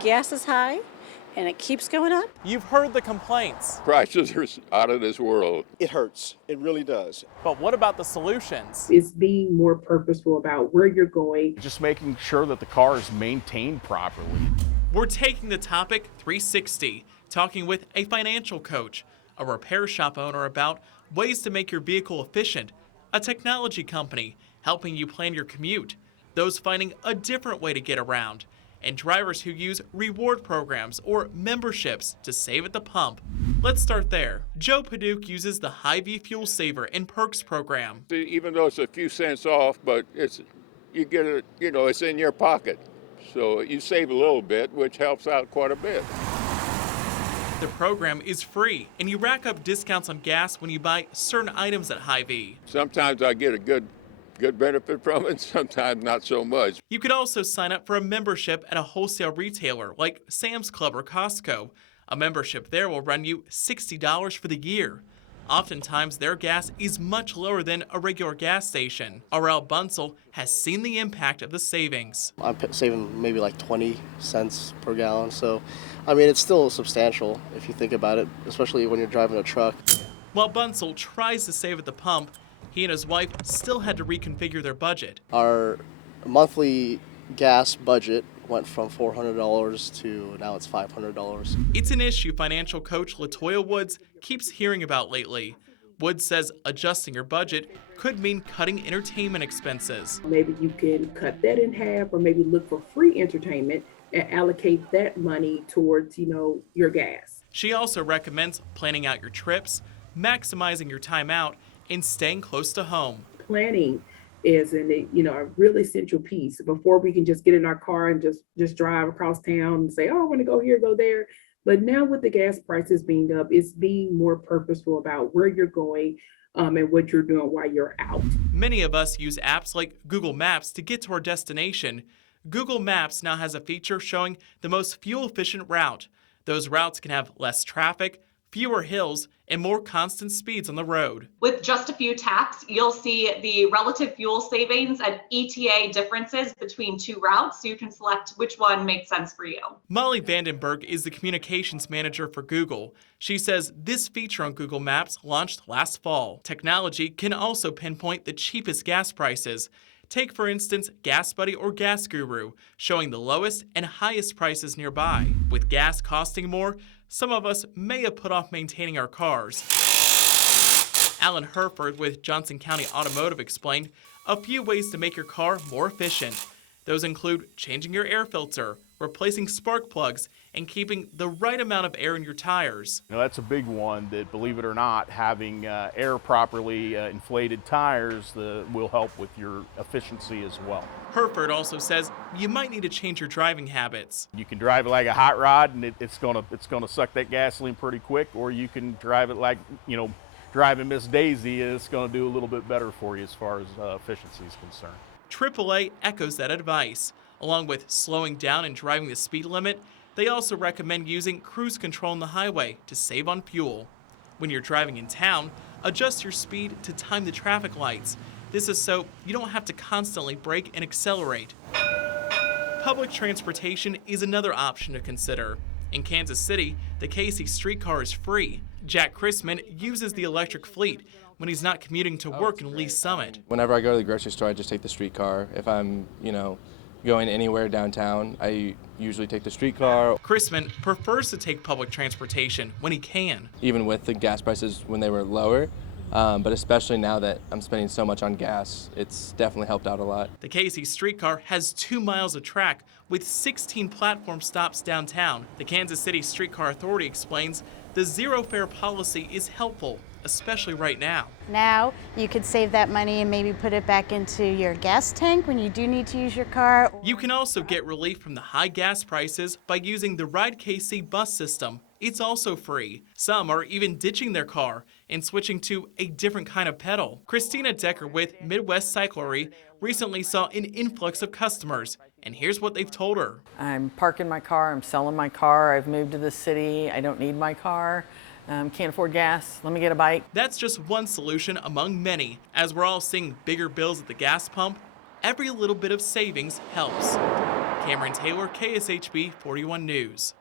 gas is high and it keeps going up. You've heard the complaints. Prices are out of this world. It hurts. It really does. But what about the solutions? It's being more purposeful about where you're going. Just making sure that the car is maintained properly. We're taking the topic 360, talking with a financial coach, a repair shop owner about ways to make your vehicle efficient, a technology company helping you plan your commute, those finding a different way to get around, and drivers who use reward programs or memberships to save at the pump. Let's start there. Joe Paduke uses the Hy-Vee Fuel Saver and Perks program. Even though it's a few cents off, but you get it, it's in your pocket. So you save a little bit, which helps out quite a bit. The program is free, and you rack up discounts on gas when you buy certain items at Hy-Vee. Sometimes I get a good benefit from it, sometimes not so much. You could also sign up for a membership at a wholesale retailer like Sam's Club or Costco. A membership there will run you $60 for the year. Oftentimes, their gas is much lower than a regular gas station. Aurel Bunsell has seen the impact of the savings. I'm saving maybe like 20 cents per gallon, so I mean it's still substantial if you think about it, especially when you're driving a truck. While Bunsell tries to save at the pump, he and his wife still had to reconfigure their budget. Our monthly gas budget went from $400 to now it's $500. It's an issue financial coach Latoya Woods keeps hearing about lately. Woods says adjusting your budget could mean cutting entertainment expenses. Maybe you can cut that in half or maybe look for free entertainment and allocate that money towards, your gas. She also recommends planning out your trips, maximizing your time out, and staying close to home. Planning is a really essential piece before we can just get in our car and just drive across town and say, oh, I want to go here, go there. But now with the gas prices being up, it's being more purposeful about where you're going and what you're doing while you're out. Many of us use apps like Google Maps to get to our destination. Google Maps now has a feature showing the most fuel-efficient route. Those routes can have less traffic, fewer hills, and more constant speeds on the road. With just a few taps, you'll see the relative fuel savings and ETA differences between two routes, so you can select which one makes sense for you. Molly Vandenberg is the communications manager for Google. She says this feature on Google Maps launched last fall. Technology can also pinpoint the cheapest gas prices. Take, for instance, GasBuddy or Gas Guru, showing the lowest and highest prices nearby. With gas costing more, some of us may have put off maintaining our cars. Alan Herford with Johnson County Automotive explained a few ways to make your car more efficient. Those include changing your air filter, replacing spark plugs, and keeping the right amount of air in your tires. That's a big one that, believe it or not, having air properly inflated tires will help with your efficiency as well. Herford also says you might need to change your driving habits. You can drive it like a hot rod and it's gonna suck that gasoline pretty quick, or you can drive it like, driving Miss Daisy, and it's gonna do a little bit better for you as far as efficiency is concerned. AAA echoes that advice. Along with slowing down and driving the speed limit, they also recommend using cruise control on the highway to save on fuel. When you're driving in town, adjust your speed to time the traffic lights. This is so you don't have to constantly brake and accelerate. Public transportation is another option to consider. In Kansas City, the Casey streetcar is free. Jack Chrisman uses the electric fleet when he's not commuting to work in Lee Summit. Whenever I go to the grocery store, I just take the streetcar. If I'm, going anywhere downtown, I usually take the streetcar. Chrisman prefers to take public transportation when he can. Even with the gas prices when they were lower, but especially now that I'm spending so much on gas, it's definitely helped out a lot. The Casey streetcar has 2 miles of track with 16 platform stops downtown. The Kansas City Streetcar Authority explains the zero fare policy is helpful, especially right now. Now you could save that money and maybe put it back into your gas tank when you do need to use your car. You can also get relief from the high gas prices by using the Ride KC bus system. It's also free. Some are even ditching their car and switching to a different kind of pedal. Christina Decker with Midwest Cyclery recently saw an influx of customers, and here's what they've told her. I'm parking my car, I'm selling my car, I've moved to the city, I don't need my car. Can't afford gas, let me get a bike. That's just one solution among many. As we're all seeing bigger bills at the gas pump, every little bit of savings helps. Cameron Taylor, KSHB 41 News.